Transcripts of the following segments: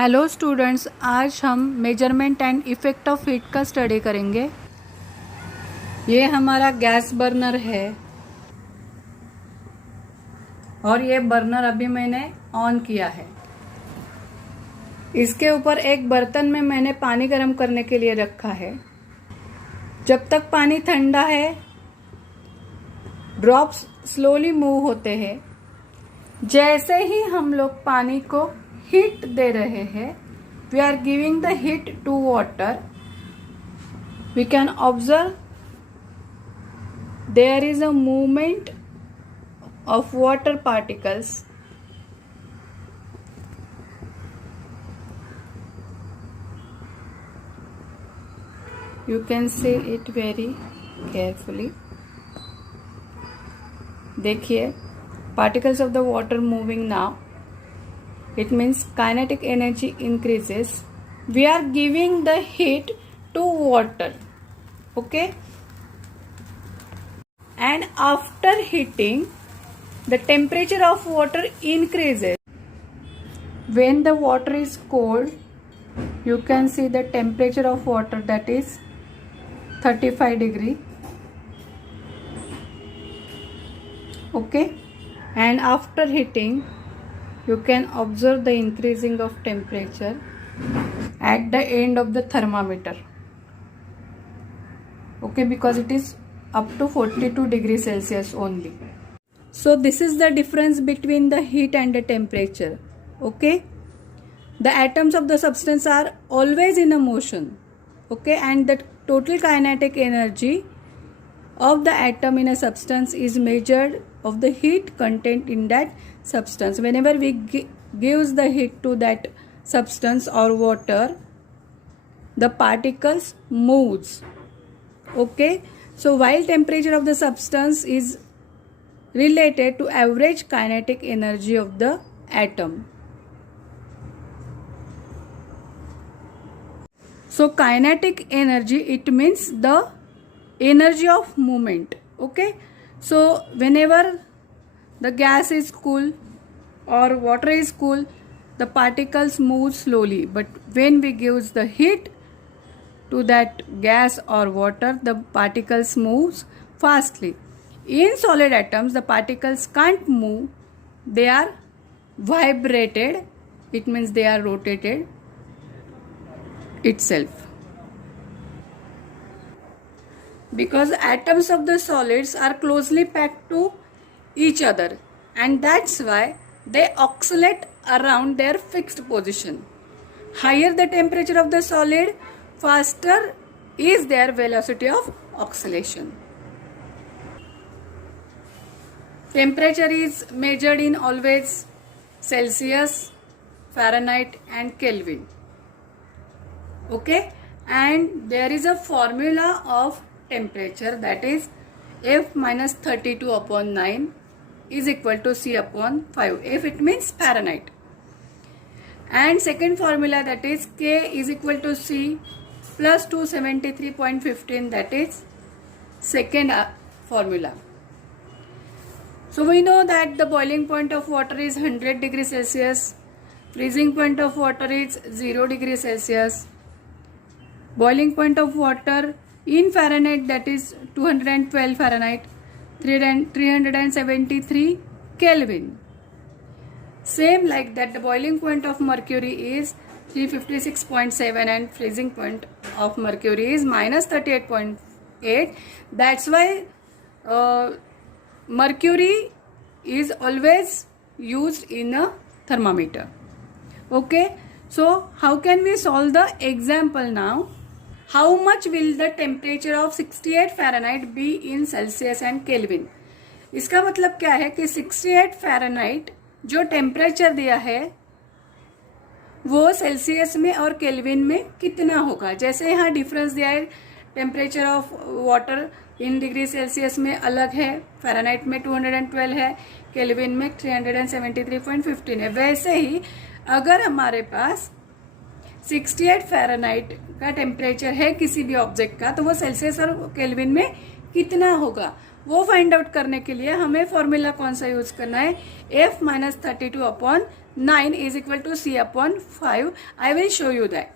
Hello students, आज हम measurement and effect of heat का स्टडी करेंगे। ये हमारा गैस बर्नर है और ये बर्नर अभी मैंने ऑन किया है। इसके ऊपर एक बर्तन में मैंने पानी गर्म करने के लिए रखा है। जब तक पानी ठंडा है, ड्रॉप्स स्लोली मूव होते हैं। जैसे ही हम लोग पानी को हीट दे रहे हैं, we are giving the heat to water. We can observe there is a movement of water particles. You can see it very carefully. देखिए, particles of the water moving now. It means kinetic energy increases. We are giving the heat to water. Okay? And after heating, the temperature of water increases. When the water is cold, you can see the temperature of water, that is 35 degree. Okay? And after heating, you can observe the increasing of temperature at the end of the thermometer. Okay, because it is up to 42 degrees Celsius only. So this is the difference between the heat and the temperature. Okay, the atoms of the substance are always in a motion. Okay, and the total kinetic energy of the atom in a substance is measured of the heat content in that substance. Whenever we gives the heat to that substance or water, the particles moves. Okay, so while temperature of the substance is related to average kinetic energy of the atom. So kinetic energy, it means the energy of movement. Okay, so whenever the gas is cool or water is cool, the particles move slowly. But when we give the heat to that gas or water, the particles move fastly. In solid atoms, the particles can't move. They are vibrated. It means they are rotated itself. Because atoms of the solids are closely packed to each other, and that's why they oscillate around their fixed position. Higher the temperature of the solid, faster is their velocity of oscillation. Temperature is measured in always Celsius, Fahrenheit and Kelvin. Okay, and there is a formula of temperature, that is F minus 32 upon 9 is equal to C upon 5. F it means Fahrenheit. And second formula, that is K is equal to C plus 273.15, that is second formula. So we know that the boiling point of water is 100 degrees Celsius, freezing point of water is 0 degrees Celsius, boiling point of water in Fahrenheit, that is 212 Fahrenheit, 373 Kelvin. Same like that, the boiling point of mercury is 356.7 and freezing point of mercury is minus 38.8. That's why mercury is always used in a thermometer. Okay, so how can we solve the example now? How much will the temperature of 68 Fahrenheit be in Celsius and Kelvin? इसका मतलब क्या है कि 68 Fahrenheit जो temperature दिया है वो Celsius में और केल्विन में कितना होगा। जैसे यहाँ डिफरेंस दिया है, temperature of water in degree Celsius में अलग है, फ़ारेनहाइट में 212 है, केल्विन में 373.15 है। वैसे ही अगर हमारे पास 68 फ़ारेनहाइट का टेम्परेचर है किसी भी ऑब्जेक्ट का, तो वो सेल्सियस और केल्विन में कितना होगा वो फाइंड आउट करने के लिए हमें फॉर्मूला कौन सा यूज करना है, F minus 32 upon 9 is equal to C upon 5. I will show you that.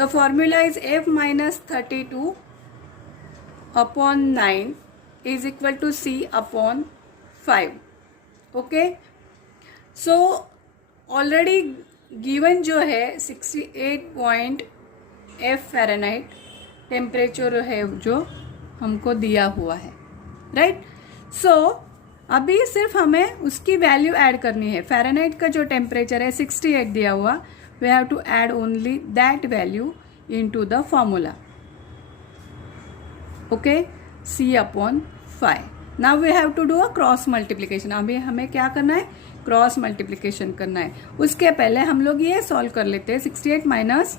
The formula is F minus 32 upon 9 is equal to C upon 5. Okay. So already given जो है 68 F फ़ारेनहाइट टेम्परेचर है जो हमको दिया हुआ है, right. सो अभी सिर्फ हमें उसकी वैल्यू ऐड करनी है. फ़ारेनहाइट का जो टेम्परेचर है 68 दिया हुआ, we have to add only that value into the formula. Okay, C upon 5. Now we have to do a cross multiplication. अभी हमें क्या करना है, क्रॉस मल्टीप्लीकेशन करना है. उसके पहले हम लोग ये सॉल्व कर लेते हैं. 68 minus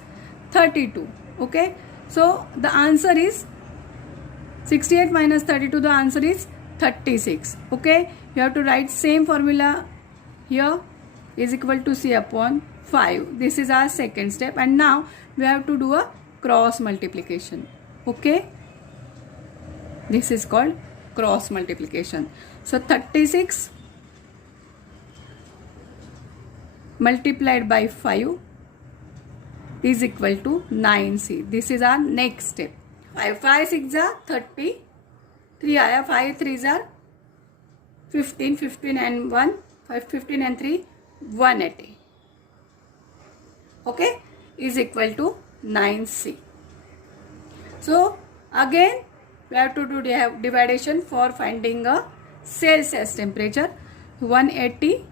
32. Okay, so the answer is 68 minus 32, the answer is 36. Okay, you have to write same formula here is equal to C upon 5. This is our second step, and now we have to do a cross multiplication. Okay, this is called cross multiplication. So 36 multiplied by 5 is equal to 9C. This is our next step. 5 6 are 30, 3 आया, 5 3 are 15, 15 and 1, 15 and 3 180. Okay, is equal to 9C. So again we have to do dividation for finding a Celsius temperature. 180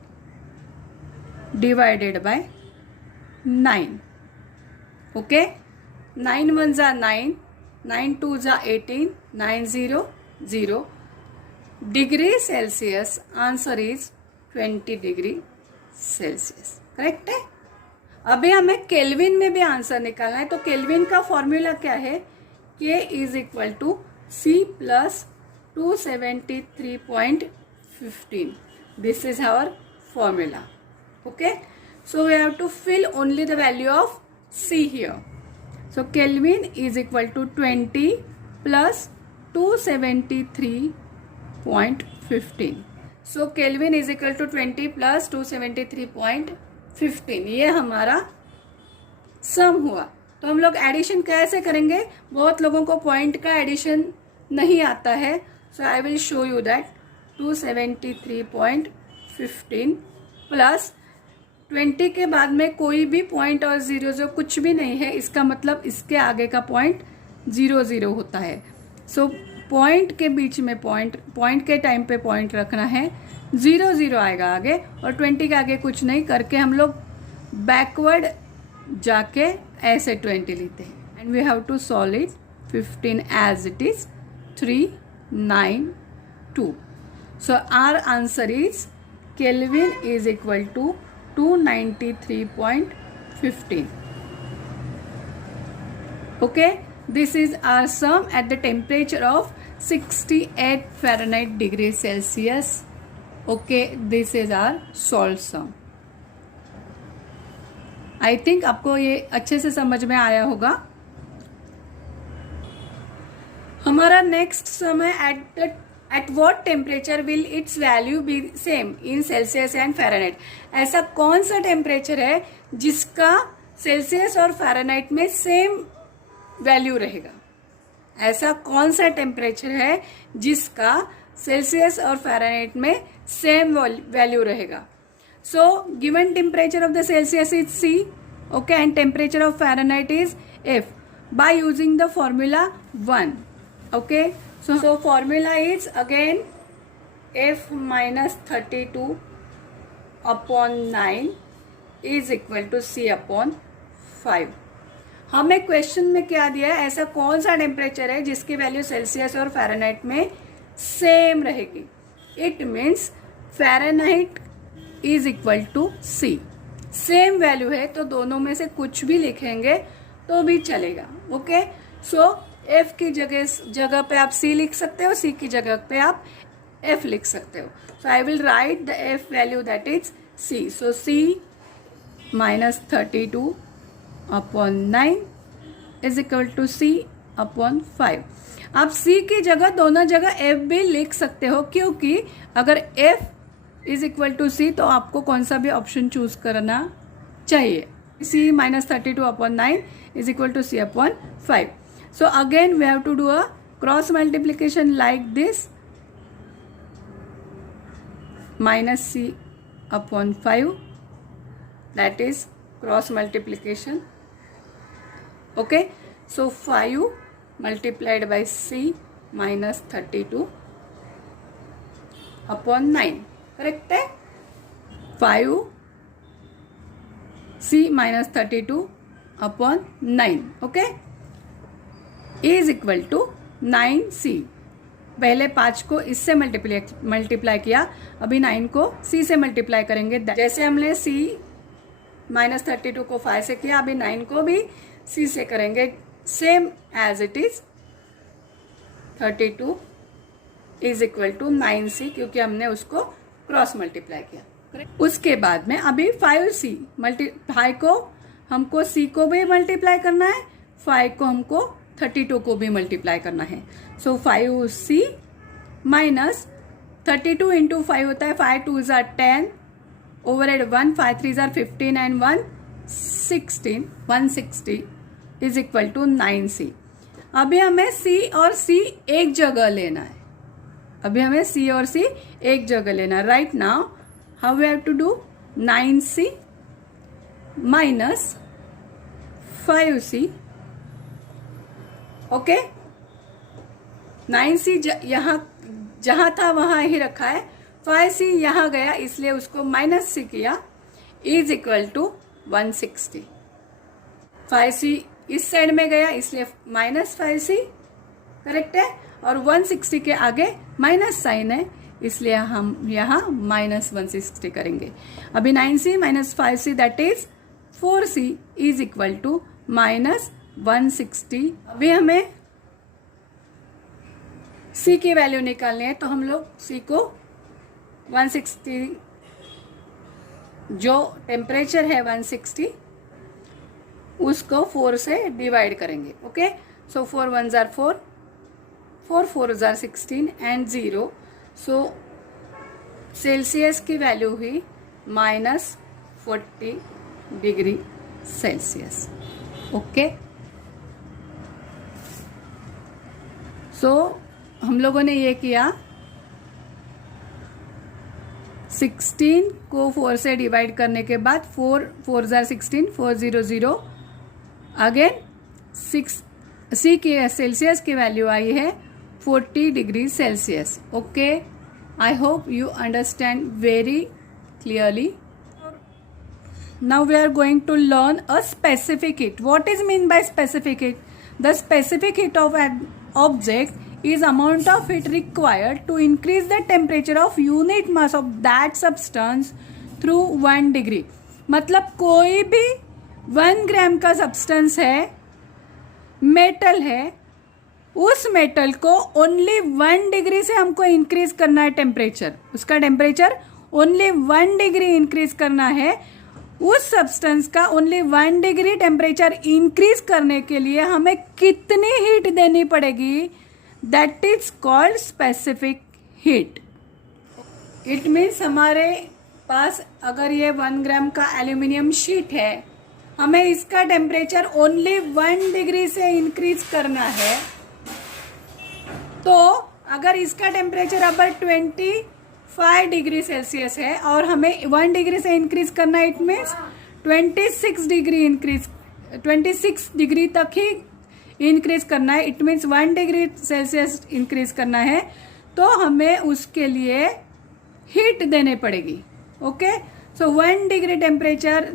divided by 9. Okay, 9 1s are 9, 9 2s are 18, 9 0 0 degree Celsius. Answer is 20 degree Celsius. Correct है. अभी हमें kelvin में भी answer निकालना है. तो kelvin का formula क्या है, K is equal to C plus 273.15. This is our formula. Okay, so we have to fill only the value of C here. So Kelvin is equal to 20 plus 273.15. So Kelvin is equal to 20 plus 273.15. ये हमारा सम हुआ. तो हम लोग addition कैसे करेंगे, बहुत लोगों को पॉइंट का एडिशन नहीं आता है. So I will show you that. 273.15 plus 20 के बाद में कोई भी पॉइंट और 0 कुछ भी नहीं है, इसका मतलब इसके आगे का पॉइंट 0 होता है. सो पॉइंट के बीच में पॉइंट के टाइम पे पॉइंट रखना है. 0 आएगा आगे, और 20 के आगे कुछ नहीं करके हम लोग बैकवर्ड जाके ऐसे 20 लेते हैं. And we have to solve it. 15 as it is 392. So our answer is kelvin is equal to 293.15. Okay, this is our sum at the temperature of 68 Fahrenheit degree Celsius. Okay, this is our solved sum. I think आपको ये अच्छे से समझ में आया होगा. हमारा next sum है at what temperature will its value be same in Celsius and Fahrenheit. ऐसा कौन सा टेम्परेचर है जिसका सेल्सियस और फ़ारेनहाइट में सेम वैल्यू रहेगा. ऐसा कौन सा टेम्परेचर है जिसका सेल्सियस और फ़ारेनहाइट में सेम वैल्यू रहेगा. So given temperature of the Celsius is C. Okay, and temperature of Fahrenheit is F by using the formula 1. Okay, so formula is again F minus 32 upon 9 is equal to C upon 5. हमें question में क्या दिया है, ऐसा कौन सा temperature है जिसकी वैल्यू सेल्सियस और फ़ारेनहाइट में सेम रहेगी. It means Fahrenheit is equal to C. Same value है तो दोनों में से कुछ भी लिखेंगे तो भी चलेगा. ओके, सो F की जगह पे आप C लिख सकते हो, C की जगह पे आप F लिख सकते हो. So I will write the F value that is C. So C minus 32 upon 9 is equal to C upon 5. आप C की जगह दोनों जगह F भी लिख सकते हो, क्योंकि अगर F is equal to C, तो आपको कौन सा भी ऑप्शन चूज करना चाहिए. C -32/9 is equal to C upon 5. So again we have to do a cross multiplication like this, minus c upon 5, that is cross multiplication. Okay, so 5 multiplied by c minus 32 upon 9, correct है. 5 c minus 32 upon 9, okay, is equal to 9c. पहले 5 को इससे multiply किया, अभी 9 को c से multiply करेंगे. जैसे हमने c -32 को 5 से किया, अभी 9 को भी c से करेंगे, same as it is. 32 is equal to 9c, क्योंकि हमने उसको क्रॉस मल्टीप्लाई किया. उसके बाद में अभी 5c 5 को हमको c को भी मल्टीप्लाई करना है, 5 को हमको 32 को भी मल्टीप्लाई करना है. सो 5c माइनस 32 इंटू 5 होता है 5 2 जार 10 ओवर एड 1, 5 3 जार 15 and 1 16, 160 is equal to 9c. अभी हमें c और c एक जगह लेना है. अभी हमें c और c एक जगह लेना है. Right now how we have to do, 9c minus 5c. Okay, 9c यहाँ जहां था वहां ही रखा है, 5c यहां गया इसलिए उसको माइनस c किया, इज इक्वल टू 160. 5c इस साइड में गया इसलिए माइनस 5c, करेक्ट है. और 160 के आगे माइनस साइन है इसलिए हम यहाँ माइनस 160 करेंगे. अभी 9c minus 5c that is 4c is equal to minus 160. अभी हमें c की वैल्यू निकालनी है, तो हम लोग c को 160, जो टेम्परेचर है 160, उसको 4 से डिवाइड करेंगे. Okay, so 4 1 jar 4, 4 4 jar 16 and 0. So Celsius की वैल्यू हुई -40 डिग्री सेल्सियस. ओके, सो हम लोगों ने ये किया, 16 को 4 से डिवाइड करने के बाद 4 4 जार 16, 400, अगेन 6 c की सेल्सियस की वैल्यू आई है 40 degree Celsius. Okay, I hope you understand very clearly. Now we are going to learn a specific heat. What is mean by specific heat? The specific heat of an object is amount of heat required to increase the temperature of unit mass of that substance through 1 degree. मतलब कोई भी 1 ग्राम का substance है, metal है, उस metal को only 1 degree से हमको इंक्रीज करना है टेम्परेचर. उसका टेम्परेचर ओनली 1 डिग्री इंक्रीज करना है. उस सब्सटेंस का ओनली 1 डिग्री टेम्परेचर इंक्रीज करने के लिए हमें कितनी हीट देनी पड़ेगी, that is called specific heat. It means हमारे पास अगर ये 1 ग्राम का एल्यूमिनियम शीट है, हमें इसका टेम्परेचर ओनली 1 डिग्री से इंक्रीज करना है. तो अगर इसका टेम्परेचर अगर 25 डिग्री सेल्सियस है और हमें 1 डिग्री से इंक्रीज करना है, इट मीन्स 26 डिग्री तक ही इंक्रीज करना है. It means 1 degree Celsius increase करना है, तो हमें उसके लिए हीट देने पड़ेगी. ओके, सो 1 डिग्री टेम्परेचर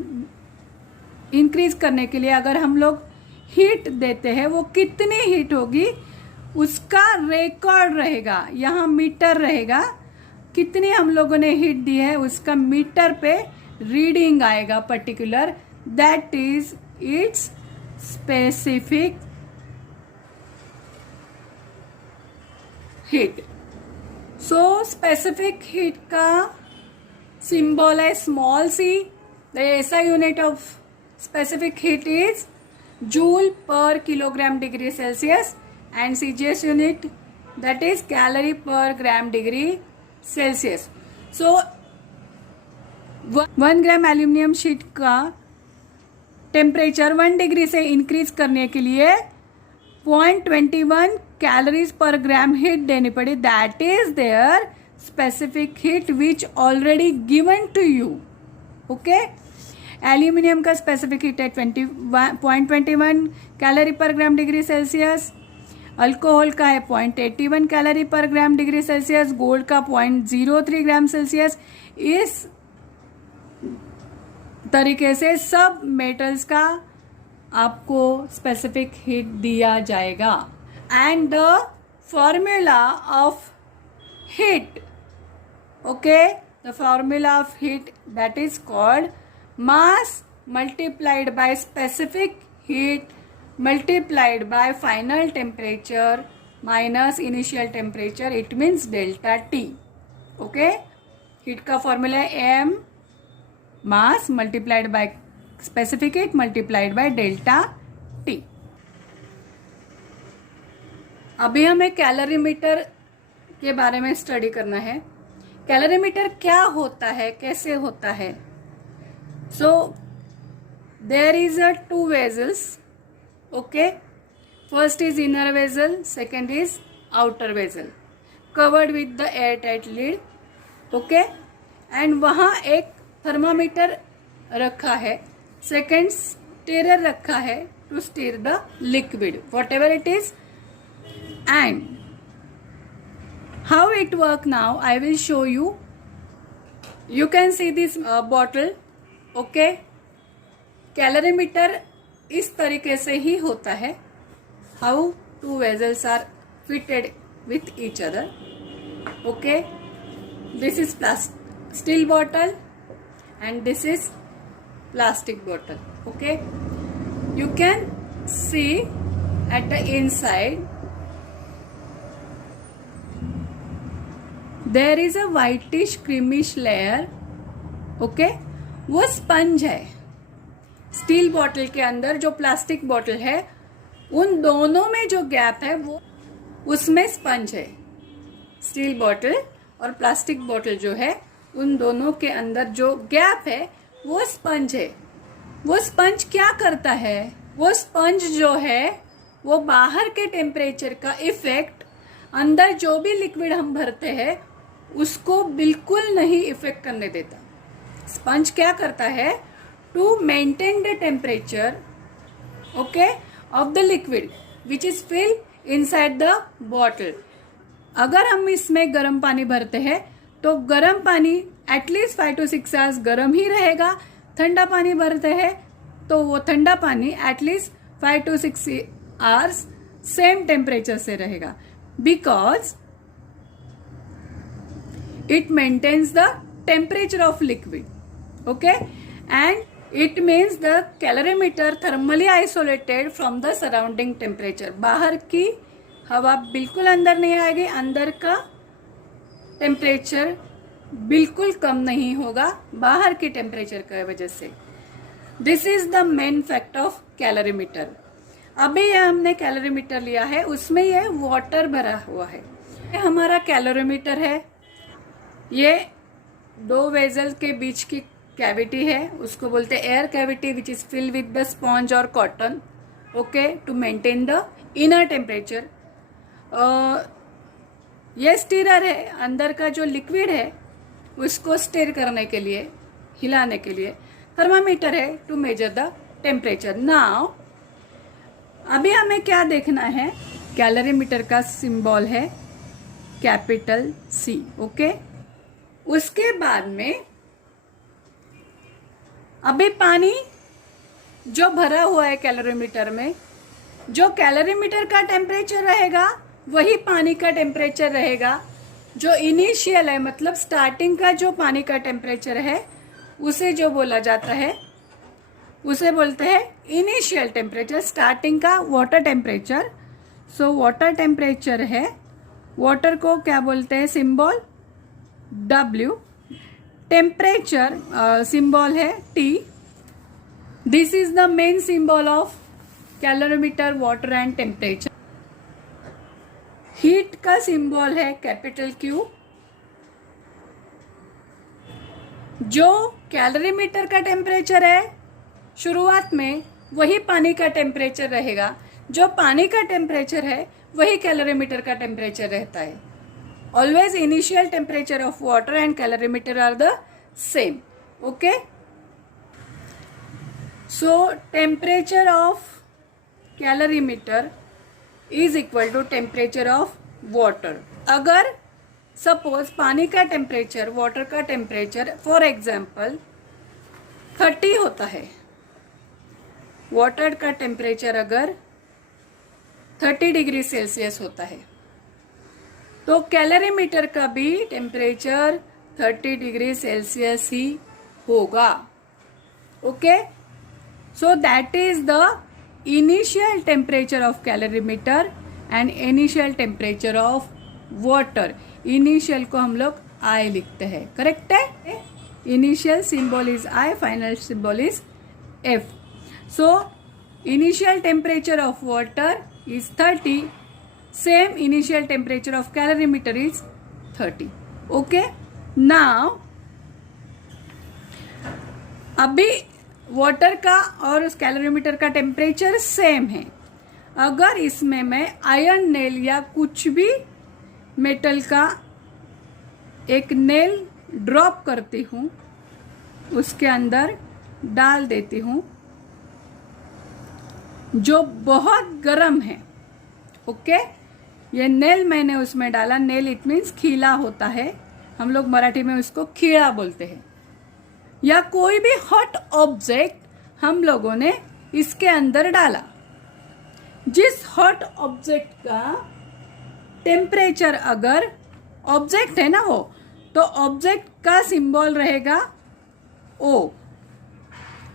इंक्रीज करने के लिए अगर हम लोग हीट देते हैं, वो कितनी हीट होगी उसका रिकॉर्ड रहेगा, यहाँ मीटर रहेगा. कितनी हम लोगों ने हीट दी है उसका मीटर पे रीडिंग आएगा particular, that is its specific heat. So specific heat का सिंबल है small C. The SI unit of specific heat is joule per kilogram degree Celsius and CGS unit that is calorie per gram degree Celsius. So 1 gram aluminium sheet का temperature 1 degree से increase करने के लिए 0.21 calories पर ग्राम heat देनी पड़ी. That is there specific heat which already given to you. Okay, aluminium का specific heat है 0.21 कैलोरी पर ग्राम डिग्री सेल्सियस. अल्कोहल का है 0.81 कैलोरी पर ग्राम डिग्री सेल्सियस. गोल्ड का 0.03 ग्राम सेल्सियस. इस तरीके से सब मेटल्स का आपको स्पेसिफिक हीट दिया जाएगा. And the formula of heat, okay, the formula of heat that is called mass multiplied by specific heat multiplied by final temperature minus initial temperature. It means delta T. Okay, heat का formula है M mass multiplied by specific heat multiplied by delta T. अभी हमें calorimeter के बारे में study करना है. Calorimeter क्या होता है, कैसे होता है? So there is a 2 vessels. Okay, first is inner vessel, second is outer vessel, covered with the air tight lid. Okay, and वहां एक थर्मामीटर रखा है, सेकेंड स्टीरर रखा है to stir the liquid whatever it is. And how it work now I will show you. You can see this bottle. Okay, calorimeter इस तरीके से ही होता है. How 2 vessels are fitted with each other. Okay, this is steel bottle and this is plastic bottle. Okay, you can see at the inside there is a whitish creamish layer. Okay, वो sponge है. Steel bottle के अंदर जो plastic bottle है उन दोनों में जो गैप है वो उसमें स्पंज है. स्टील बॉटल और प्लास्टिक बॉटल जो है उन दोनों के अंदर जो गैप है वो स्पंज है. वो स्पंज क्या करता है? वो स्पंज जो है वो बाहर के टेम्परेचर का इफेक्ट अंदर जो भी लिक्विड हम भरते हैं उसको बिल्कुल नहीं इफेक्ट करने देता. स्पंज क्या करता है? To maintain the temperature, okay, of the liquid which is fill inside the bottle. अगर हम इसमें गर्म पानी भरते हैं तो गर्म पानी एटलीस्ट 5 to 6 आवर्स गर्म ही रहेगा. ठंडा पानी भरते हैं तो वो ठंडा पानी at least 5 to 6 hours same temperature से रहेगा. Because it maintains the temperature of liquid. Okay, and it means the calorimeter thermally isolated from the surrounding temperature. बाहर की हवा बिल्कुल अंदर नहीं आएगी, अंदर का टेम्परेचर बिल्कुल कम नहीं होगा बाहर के टेम्परेचर की वजह से. This is the main fact of calorimeter. अभी हमने कैलोरीमीटर लिया है, उसमें ये वाटर भरा हुआ है. ये हमारा कैलोरीमीटर है. ये 2 वेजल के बीच की कैविटी है, उसको बोलते हैं air cavity which is fill with the sponge और cotton. Okay, to maintain the inner temperature. ये स्टीरर है, अंदर का जो लिक्विड है उसको स्टीर करने के लिए, हिलाने के लिए. थर्मामीटर है to measure the temperature. Now अभी हमें क्या देखना है? कैलोरीमीटर का सिंबल है कैपिटल C. ओके, उसके बाद में अभी पानी जो भरा हुआ है कैलोरीमीटर में, जो कैलोरीमीटर का टेम्परेचर रहेगा वही पानी का टेम्परेचर रहेगा. जो इनिशियल है मतलब स्टार्टिंग का जो पानी का टेम्परेचर है उसे जो बोला जाता है उसे बोलते हैं इनिशियल टेम्परेचर. स्टार्टिंग का water temperature. So water temperature है, वाटर को क्या बोलते हैं? Symbol W. टेम्परेचर सिंबल है T. This is the main symbol of calorimeter, water and temperature. Heat का सिंबल है कैपिटल Q. जो कैलोरीमीटर का टेम्परेचर है शुरुआत में वही पानी का टेम्परेचर रहेगा, जो पानी का टेम्परेचर है वही कैलोरीमीटर का टेम्परेचर रहता है. Always initial temperature of water and calorimeter are the same. Okay, so temperature of calorimeter is equal to temperature of water. अगर सपोज पानी का टेम्परेचर, वाटर का टेम्परेचर फॉर एग्जाम्पल 30 होता है, वाटर का टेम्परेचर अगर 30 डिग्री सेल्सियस होता है, तो कैलोरीमीटर का भी टेम्परेचर 30 डिग्री सेल्सियस ही होगा. Okay, so that is the initial temperature of calorimeter and initial temperature of water. Initial को हम लोग आई लिखते हैं, करेक्ट है. Initial symbol is I, final symbol is F. So initial temperature of water is 30, same initial temperature of calorimeter is 30. Okay, now अभी water का और calorimeter का टेम्परेचर सेम है. अगर इसमें मैं आयरन नेल या कुछ भी मेटल का एक नेल ड्रॉप करती हूँ, उसके अंदर डाल देती हूँ जो बहुत गर्म है. ओके, ये नेल मैंने उसमें डाला. नेल इट मीन्स खीला होता है, हम लोग मराठी में उसको खीड़ा बोलते हैं. या कोई भी हॉट ऑब्जेक्ट हम लोगों ने इसके अंदर डाला. जिस हॉट ऑब्जेक्ट का टेम्परेचर, अगर ऑब्जेक्ट है ना वो, तो ऑब्जेक्ट का सिंबल रहेगा O.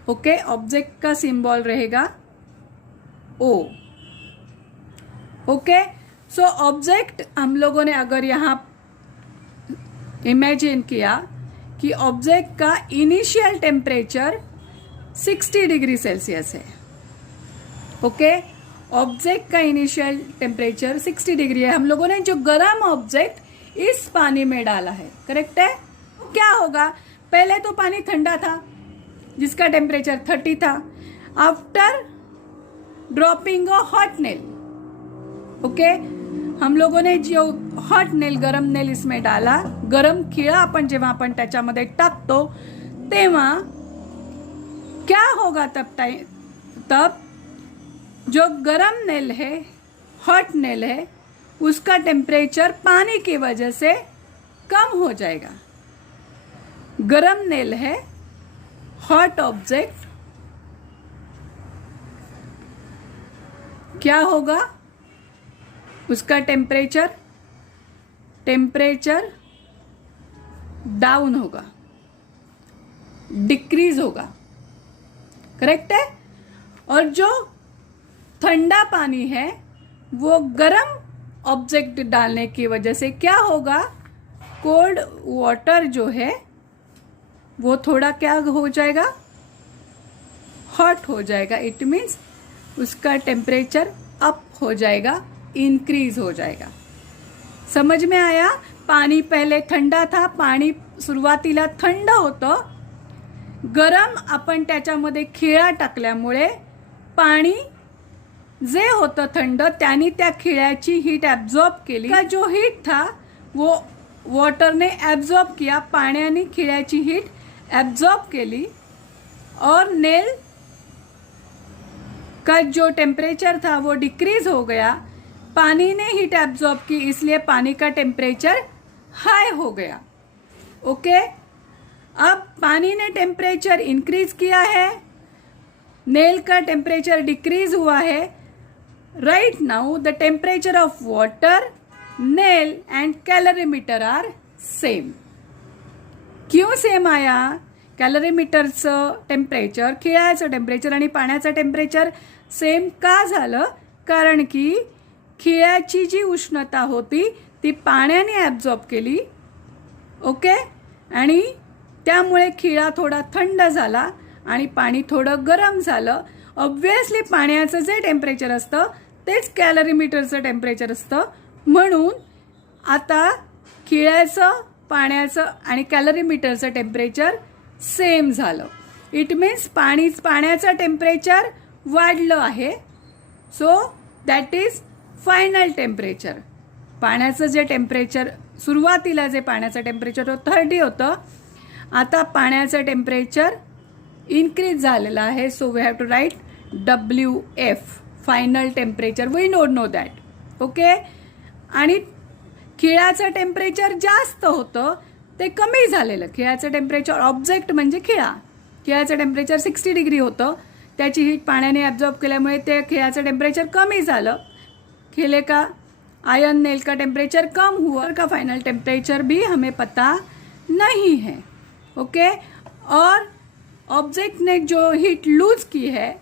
ओके, ऑब्जेक्ट का सिंबल रहेगा O. ओके, सो ऑब्जेक्ट हम लोगों ने अगर यहाँ इमेजिन किया कि ऑब्जेक्ट का इनिशियल टेम्परेचर 60 डिग्री सेल्सियस है. ओके, ऑब्जेक्ट का इनिशियल टेम्परेचर 60 डिग्री है. हम लोगों ने जो गर्म ऑब्जेक्ट इस पानी में डाला है, करेक्ट है. तो क्या होगा, पहले तो पानी ठंडा था जिसका टेम्परेचर 30 था. After dropping a hot nail, okay, हम लोगों ने जो हॉट नेल, गरम नेल इसमें डाला, गरम खिळा आपण जेव्हा आपण त्याच्यामध्ये टाकतो तेव्हा क्या होगा, तब जो गरम नेल है, हॉट नेल है, उसका टेम्परेचर पानी की वजह से कम हो जाएगा. गरम नेल है, हॉट ऑब्जेक्ट, क्या होगा, उसका टेम्परेचर डाउन होगा, डिक्रीज होगा, करेक्ट है. और जो ठंडा पानी है वो गर्म ऑब्जेक्ट डालने की वजह से क्या होगा, कोल्ड वाटर जो है वो थोड़ा क्या हो जाएगा, हॉट हो जाएगा. इट मीन्स उसका टेम्परेचर अप हो जाएगा, इंक्रीज हो जाएगा. समझ में आया. पाणी पहिले थंडा था, पाणी सुरुवातीला थंड होतं, गरम आपण त्याच्यामध्ये खिळा टाकल्यामुळे पाणी जे होतं थंड त्यानी त्या खिळ्याची हीट ॲब्झॉर्ब केली. का जो हीट था वो वाटर ने एब्जॉर्ब किया, पाण्याने खिळ्याची हीट एब्जॉर्ब केली और नेल का जो टेम्परेचर था वो डिक्रीज हो गया. पानी ने हीट एब्जॉर्ब की, इसलिए पानी का टेम्परेचर हाई हो गया. ओके, अब पानी ने टेम्परेचर इंक्रीज किया है, नेल का टेम्परेचर डिक्रीज हुआ है. Right now the temperature of water, nail and calorimeter are same. क्यों सेम आया, कॅलरीमीटरचं टेम्परेचर, खिळ्याचं टेम्परेचर आणि पाण्याचं टेम्परेचर सेम का झालं, कारण की खिळ्याची जी उष्णता होती ती पाण्याने ॲब्झॉर्ब केली. ओके, आणि त्यामुळे खिळा थोडा थंड झाला आणि पाणी थोडं गरम झालं. ऑब्व्हियसली पाण्याचं जे टेम्परेचर असतं तेच कॅलरीमीटरचं टेम्परेचर असतं. म्हणून आता खिळ्याचं, पाण्याचं आणि कॅलरीमीटरचं टेम्परेचर सेम झालं. इट मीन्स पाण्याचं टेम्परेचर वाढलं आहे. So that is final temperature. पाण्याचं जे टेम्परेचर सुरुवातीला जे पाण्याचं टेम्परेचर 30 होतं, आता पाण्याचं टेम्परेचर इन्क्रीज झालेलं आहे. So we have to write WF final temperature. We know that. Okay. आणि खिळ्याचं टेम्परेचर जास्त होतं, ते कमी झालेलं. खिळ्याचं टेम्परेचर, ऑब्जेक्ट म्हणजे खिळ्याचं टेम्परेचर 60 डिग्री होतं. त्याची हीट पाण्याने ॲब्झॉर्ब केल्यामुळे ते खिळ्याचं टेम्परेचर कमी झालं. खिले का आयन नेल का टेम्परेचर कम हुआ का फाइनल टेम्परेचर भी हमें पता नहीं है. ओके. और ऑब्जेक्ट ने जो हीट लूज की है,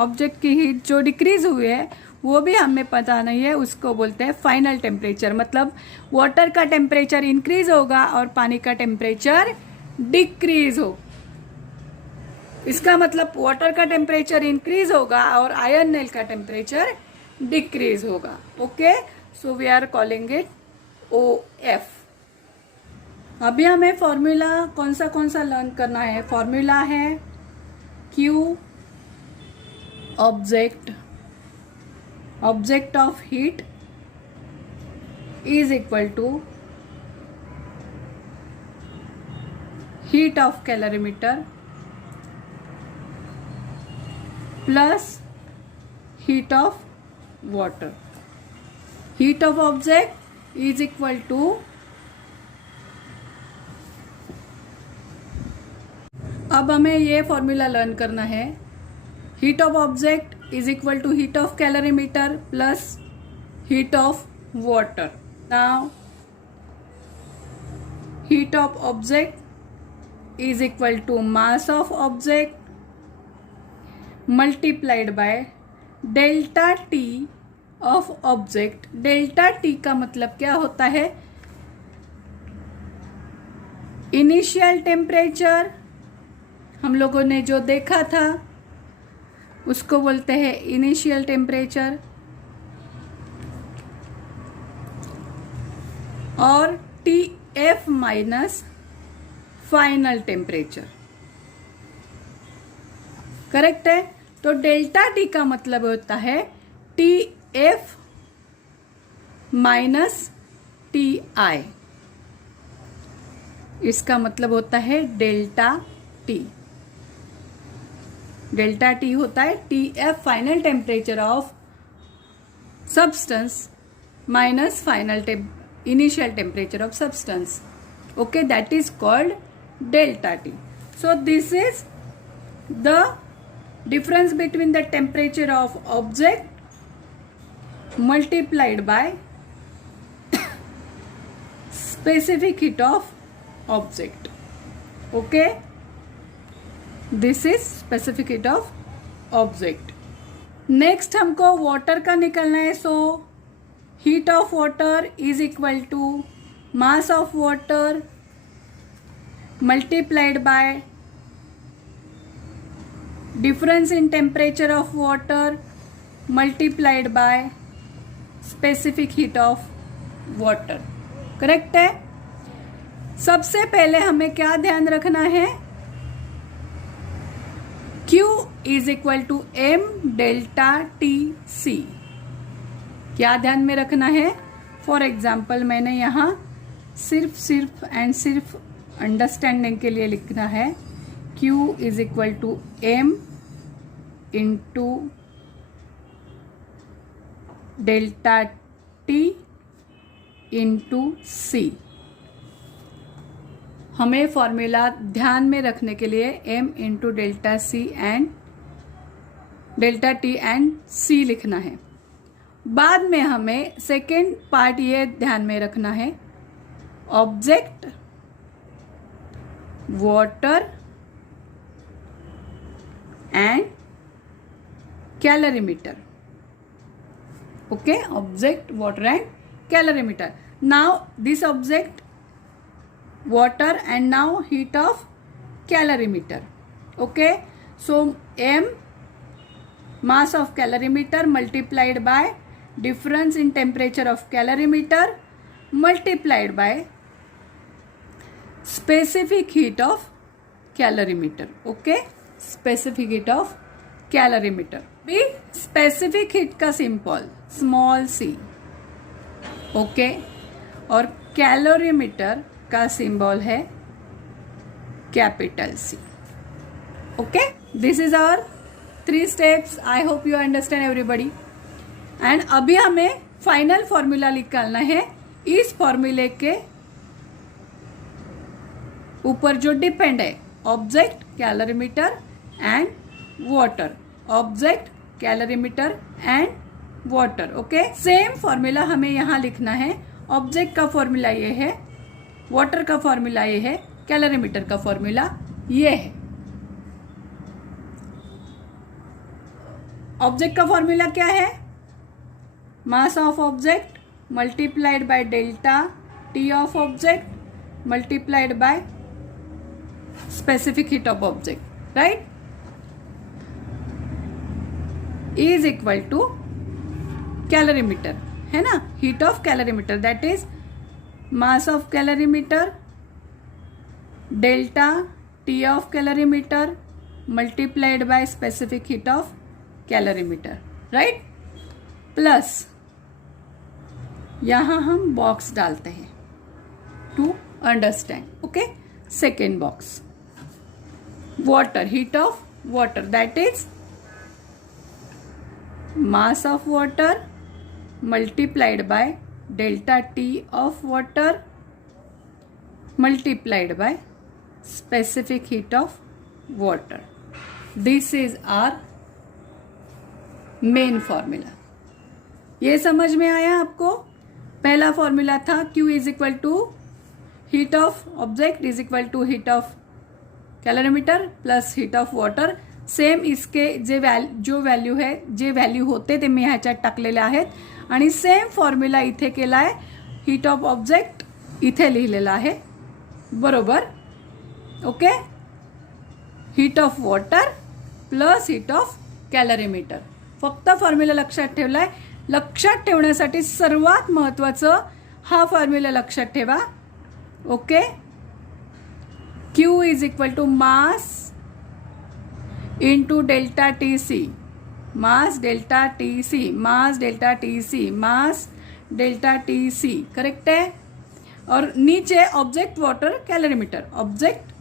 ऑब्जेक्ट की हीट जो डिक्रीज हुई है, वो भी हमें पता नहीं है. उसको बोलते हैं फाइनल टेम्परेचर. मतलब वाटर का टेम्परेचर इंक्रीज होगा और पानी का टेम्परेचर डिक्रीज हो. इसका मतलब वाटर का टेम्परेचर इंक्रीज होगा और आयन नेल का टेम्परेचर डिक्रीज होगा. Okay. So we are calling it OF. अभी हमें फॉर्मूला कौन सा लर्न करना है. फॉर्मूला है Q object of heat is equal to heat of calorimeter plus heat of water. Heat of object is equal to, अब हमें ये फॉर्मूला लर्न करना है. Heat of object is equal to heat of calorimeter plus heat of water. Now heat of object is equal to mass of object multiplied by delta T of object. Delta T का मतलब क्या होता है. Initial temperature हम लोगों ने जो देखा था उसको बोलते हैं इनिशियल टेम्परेचर, और TF minus final temperature. Correct है. तो डेल्टा T का मतलब होता है TF माइनस TI. इसका मतलब होता है डेल्टा T. डेल्टा T होता है TF final temperature of substance minus initial temperature of substance. Okay. That is called delta T. So this is the difference between the temperature of object multiplied by specific heat of object. Okay. This is specific heat of object. Next हमको water का निकलना है. So heat of water is equal to mass of water multiplied by difference in temperature of water multiplied by specific heat of water. Correct है. सबसे पहले हमें क्या ध्यान रखना है. Q is equal to M delta TC. क्या ध्यान में रखना है. फॉर एग्जाम्पल मैंने यहाँ सिर्फ अंडरस्टैंडिंग के लिए लिखना है. Q is equal to M into delta T into C. हमें फॉर्मूला ध्यान में रखने के लिए M into delta T and C लिखना है. बाद में हमें सेकेंड पार्ट ये ध्यान में रखना है. Object water and calorimeter. Okay. Object water and calorimeter. Now this object water and now heat of calorimeter. Okay. So M mass of calorimeter multiplied by difference in temperature of calorimeter multiplied by specific heat of calorimeter. Okay, specific heat of calorimeter. भी specific heat का symbol small C. Okay, और calorimeter का symbol है capital C. Okay, this is our 3 steps. I hope you understand everybody. And अभी हमें final formula निकालना है. इस फॉर्मूले के ऊपर जो डिपेंड है object, calorimeter and water. Object, calorimeter and water. Okay, same formula हमें यहां लिखना है. ऑब्जेक्ट का फॉर्मूला ये है, वाटर का फॉर्मूला ये है, कैलोरीमीटर का फॉर्मूला ये है. ऑब्जेक्ट का फॉर्मूला क्या है? Mass of object multiplied by delta T of object multiplied by specific heat of object, right, is equal to calorimeter, है ना, heat of calorimeter. That is mass of calorimeter delta T of calorimeter multiplied by specific heat of calorimeter, right, plus यहां हम box डालते हैं to understand. Okay, second box water, heat of water, that is mass of water multiplied by delta T of water multiplied by specific heat of water. This is our main formula. ये समझ में आया आपको? पहला formula था Q is equal to heat of object is equal to heat of calorimeter plus heat of water. Same इसके जो value है, जे व्हॅल्यू होते ते मी ह्याच्यात टाकलेले आहेत. आणि सेम फॉर्म्युला इथे केला आहे. हीट ऑफ ऑब्जेक्ट इथे लिहिलेला आहे, बरोबर. Okay, heat of water plus heat of कॅलरीमीटर. फक्त फॉर्म्युला लक्षात ठेवलाय. लक्षात ठेवण्यासाठी सर्वात महत्वाचं हा फॉर्म्युला लक्षात ठेवा. Okay, Q is equal to mass into delta TC. Mass delta TC, mass delta TC, mass delta TC, correct है. और नीचे object water calorimeter, object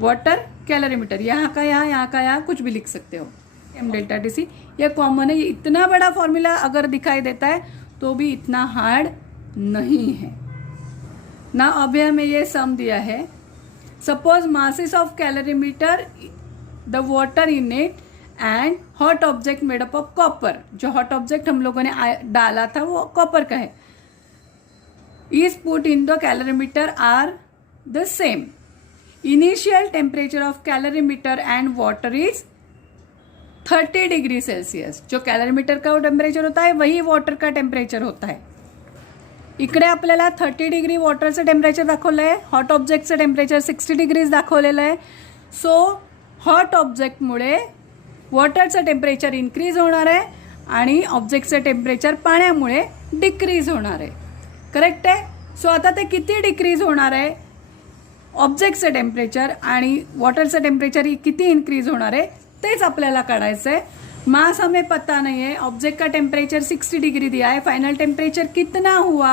water calorimeter, यहाँ का यहाँ का यहाँ, कुछ भी लिख सकते हो. एम डेल्टा टीसी ये कॉमन है. ये इतना बड़ा फॉर्मूला अगर दिखाई देता है तो भी इतना हार्ड नहीं है ना. अभी हमें ये सम दिया है. Suppose masses of calorimeter, the water in it and hot object made up of copper. जो hot object हम लोगों ने डाला था वो कॉपर का है. is put in the calorimeter are the same. Initial temperature of calorimeter and water is 30 degree Celsius. जो कैलोरीमीटर का टेम्परेचर होता है वही वॉटर का टेम्परेचर होता है. इकडे आपल्याला 30 डिग्री वॉटरचं टेम्परेचर दाखवलं आहे. हॉट ऑब्जेक्टचं टेम्परेचर 60 डिग्रीज दाखवलेलं आहे. सो हॉट ऑब्जेक्टमुळे वॉटरचं टेम्परेचर इन्क्रीज होणार आहे आणि ऑब्जेक्टचं टेम्परेचर पाण्यामुळे डिक्रीज होणार आहे. करेक्ट आहे. सो आता ते किती डिक्रीज होणार आहे, ऑब्जेक्टचं टेम्परेचर आणि वॉटरचं टेम्परेचर किती इन्क्रीज होणार आहे तेच आपल्याला काढायचं आहे. मास हमें पता नहीं है. ऑब्जेक्ट का टेम्परेचर 60 डिग्री दिया है. फाइनल टेम्परेचर कितना हुआ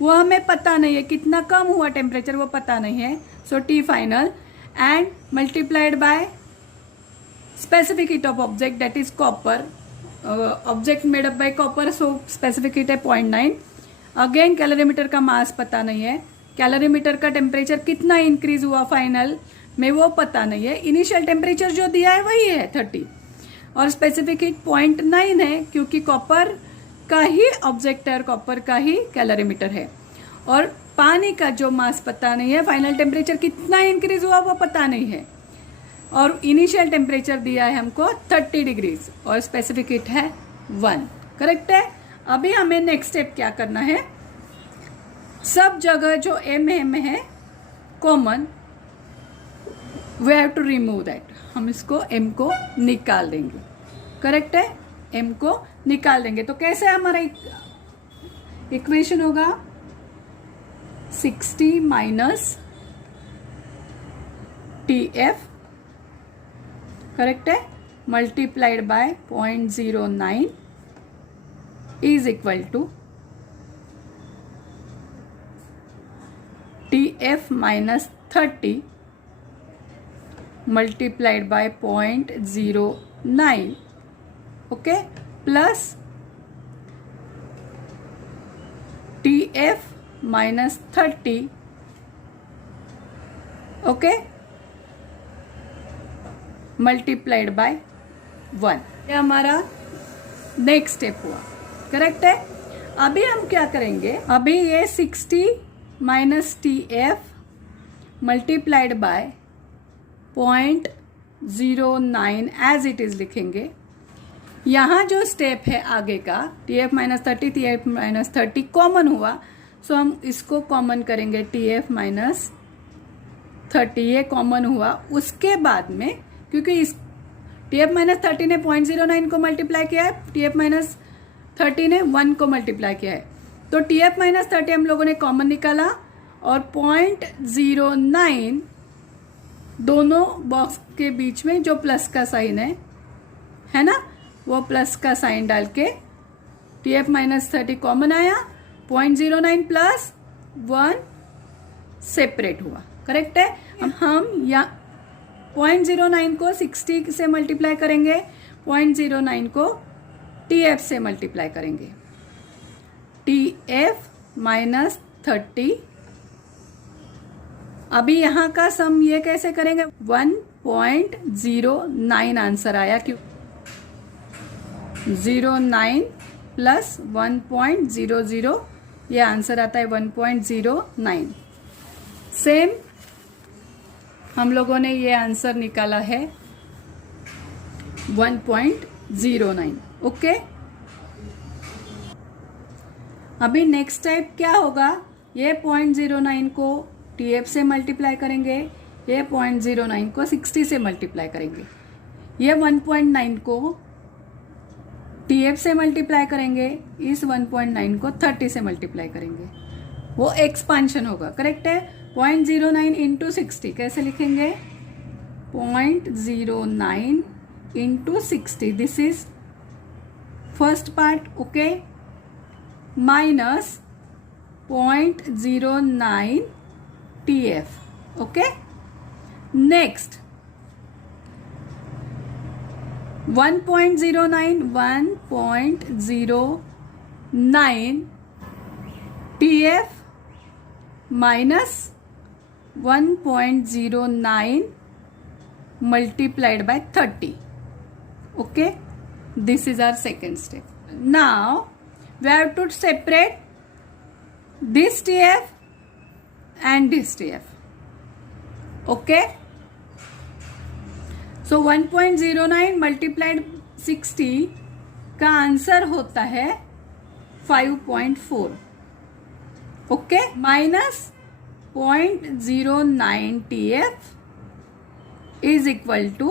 वो हमें पता नहीं है. कितना कम हुआ टेम्परेचर वो पता नहीं है. So T final and multiplied by specific heat of object that is copper. Object made up by copper, so specific heat है 0.9. अगेन कैलोरीमीटर का मास पता नहीं है. कैलोरीमीटर का टेम्परेचर कितना इंक्रीज हुआ फाइनल में वो पता नहीं है. इनिशियल टेम्परेचर जो दिया है वही है 30 और स्पेसिफिक हीट 0.9 है क्योंकि कॉपर का ही ऑब्जेक्ट है और कॉपर का ही कैलोरीमीटर है. और पानी का जो मास पता नहीं है, फाइनल टेम्परेचर कितना इंक्रीज हुआ वो पता नहीं है. और इनिशियल टेम्परेचर दिया है हमको 30 डिग्रीज और स्पेसिफिक हीट है 1. करेक्ट है. अभी हमें नेक्स्ट स्टेप क्या करना है, सब जगह जो एम है common, we have to remove that. हम इसको m को निकाल देंगे. करेक्ट है, m को निकाल देंगे. तो कैसे हमारा इक्वेशन होगा, 60 माइनस TF, करेक्ट है, multiplied by 0.09 is equal to TF minus 30 multiplied by 0.09, okay, plus TF minus 30, okay, multiplied by 1. ये हमारा नेक्स्ट स्टेप हुआ, करेक्ट है. अभी हम क्या करेंगे, अभी ये 60 minus TF multiplied by 0.09 as it is लिखेंगे. यहाँ जो स्टेप है आगे का TF minus 30, TF minus 30 common हुआ, सो हम इसको कॉमन करेंगे TF माइनस 30, ये कॉमन हुआ. उसके बाद में क्योंकि इस TF माइनस 30 ने 0.09 को मल्टीप्लाई किया है, TF माइनस 30 ने 1 को मल्टीप्लाई किया है, तो TF माइनस 30 हम लोगों ने कॉमन निकाला और 0.09 दोनों बॉक्स के बीच में जो प्लस का साइन है ना, वो प्लस का साइन डाल के TF माइनस 30 कॉमन आया, 0.09 प्लस 1 सेपरेट हुआ, करेक्ट है. हम या 0.09 को 60 से मल्टीप्लाई करेंगे, 0.09 को TF से मल्टीप्लाई करेंगे. TF minus 30. अभी यहां का सम ये कैसे करेंगे, 1.09 आंसर आया, क्यों 09 प्लस 1.00, ये आंसर आता है 1.09. सेम हम लोगों ने ये आंसर निकाला है 1.09, ओके. अभी नेक्स्ट टाइप क्या होगा, ये 0.09 को TF से मल्टीप्लाई करेंगे, ये 0.09 को 60 से मल्टीप्लाई करेंगे, ये 1.9 को TF से मल्टीप्लाई करेंगे, इस 1.9 को 30 से मल्टीप्लाई करेंगे, वो एक्सपांशन होगा, करेक्ट है. 0.09 इंटू 60 कैसे लिखेंगे, 0.09 into 60, this is first part, okay, minus 0.09 TF, okay. Next 1.09 TF minus 1.09 multiplied by 30, okay. This is our second step. Now we have to separate this TF and this TF, okay. So 1.09 multiplied 60 का answer होता है 5.4, okay, minus 0.09 TF is equal to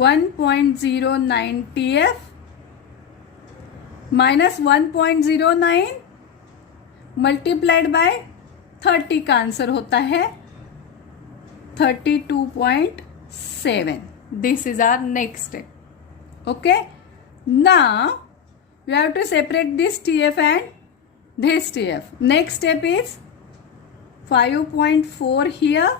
1.09 TF minus 1.09 multiplied by 30 का answer होता है 32.7. This is our next step, okay. Now we have to separate this TF and this TF. Next step is 5.4 here,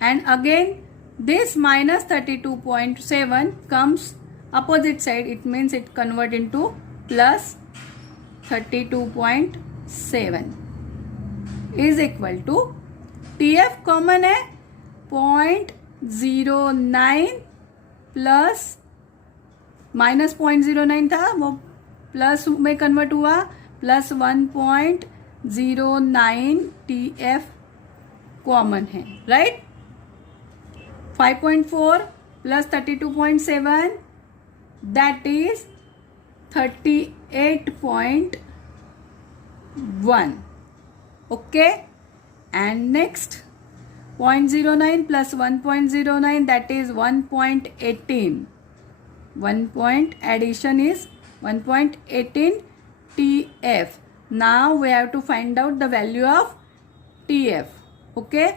and again this minus 32.7 comes opposite side, it means it convert into plus 32.7 is equal to TF common है 0.09 plus minus 0.09 था, वो plus में convert हुआ, plus 1.09 TF common है, right. 5.4 plus 32.7 that is 38.1, okay. And next 0.09 plus 1.09 that is 1.18. 1 point addition is 1.18 TF. Now we have to find out the value of TF, okay.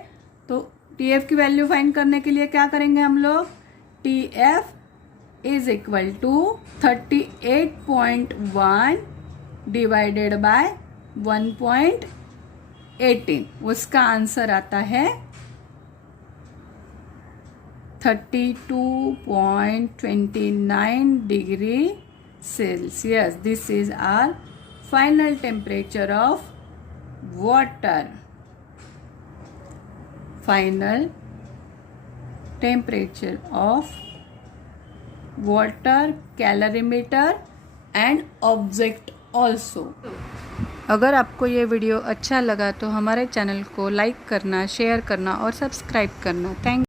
तो TF की value find करने के लिए क्या करेंगे हम लोग? TF इज इक्वल टू 38.1 डिवाइडेड बाय 1.18। उसका आंसर आता है 32.29 degree Celsius. This is our final temperature of water. Final temperature of water, calorimeter and object also. अगर आपको ये वीडियो अच्छा लगा तो हमारे चैनल को लाइक करना, शेयर करना और सब्सक्राइब करना। थैंक